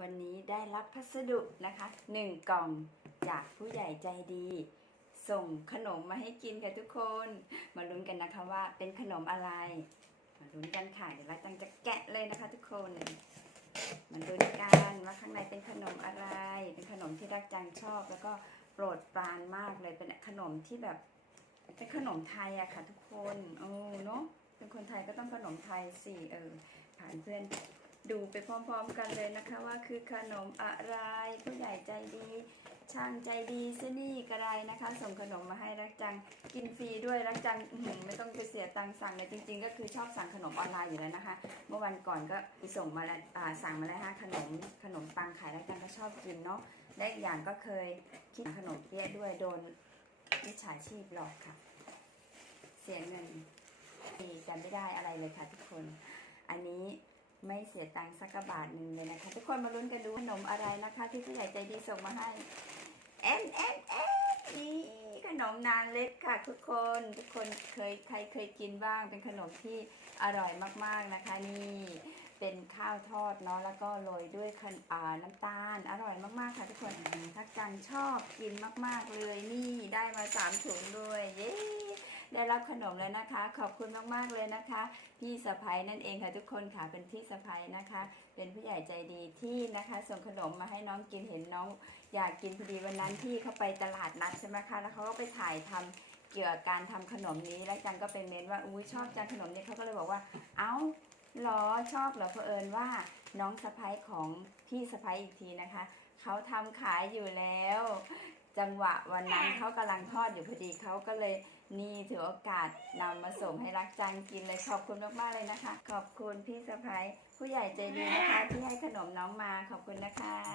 วันนี้ได้รับพัสดุนะคะหนึ่งกล่องจากผู้ใหญ่ใจดี ส่งขนมมาให้กินค่ะทุกคน มาลุ้นกันนะคะว่าเป็นขนมอะไร มาลุ้นกันค่ะเดี๋ยวเราจังจะแกะเลยนะคะ ทุกคนมาลุ้นกันว่าข้างในเป็นขนมอะไร เป็นขนมที่รักจังชอบ แล้วก็โปรดปรานมากเลยเป็นขนมที่แบบเป็นขนมไทยอะค่ะ ทุกคนโอ้เนาะเป็นคนไทยก็ต้องขนมไทยสิเออผ่านเพื่อน ดูไปพร้อมๆกันเลยนะคะว่าคือขนมอะไรผู้ใหญ่ใจดีช่างใจดีซนี่กระไรนะคะ ส่งขนมมาให้รักจังกินฟรีด้วยรักจังหไม่ต้องไปเสียตังค์สั่งเลยจริง ๆ ก็คือชอบสั่งขนมออนไลน์อยู่แล้วนะคะ เมื่อวันก่อนก็ไปส่งมาแล้วสั่งมาแล้วฮะขนมขนมปังขายรักจังก็ชอบกินเนาะและอีกอย่างก็เคยคิดขนมเปี๊ยะด้วยโดนมิจฉาชีพหลอกค่ะ เสียเงินดีกันไม่ได้อะไรเลยค่ะทุกคน อันนี้ ไม่เสียตังค์สักบาทหนึ่งเลยนะคะ ทุกคนมาลุ้นกันดูขนมอะไรนะคะ ที่ผู้ใหญ่ใจดีส่งมาให้เอ็นเอ็นเอนนี่ขนมนางเล็กค่ะ ทุกคนทุกคนเคยใครเคยกินบ้างเป็นขนมที่อร่อยมากๆนะคะนี่ เป็นข้าวทอดเนาะแล้วก็โรยด้วยขนน้ำตาล อร่อยมากๆค่ะทุกคนทักจังชอบกินมากๆเลยนี่ได้มาสามถุงด้วยเย้ได้รับขนมแล้วนะคะ ขอบคุณมากๆเลยนะคะ พี่สะพ้ยนั่นเองค่ะทุกคนค่ะเป็นพี่สะพ้ยนะคะ เป็นผู้ใหญ่ใจดีที่นะคะ ส่งขนมมาให้น้องกินเห็นน้อง อยากกินพอดีวันนั้นที่เขาไปตลาดนัดใช่ไหมคะแล้วเขาก็ไปถ่ายทำเกี่ยวกับการทำขนมนี้ แล้วจังก็เป็นเมนว่าอุ้ยชอบจังขนมนี้เขาก็เลยบอกว่า เอ้า ล้อชอบเหรอเพอิญว่าน้องสะพ้ยของพี่สะพ้ยอีกทีนะคะ เขาทำขายอยู่แล้ว จังหวะวันนั้นเขากำลังทอดอยู่พอดีเขาก็เลยนี่ถือโอกาสนำมาส่งให้รักจังกินเลยขอบคุณมากๆเลยนะคะ ขอบคุณพี่สะพ้ายผู้ใหญ่ใจดีนะคะที่ให้ขนมน้องมาขอบคุณนะคะ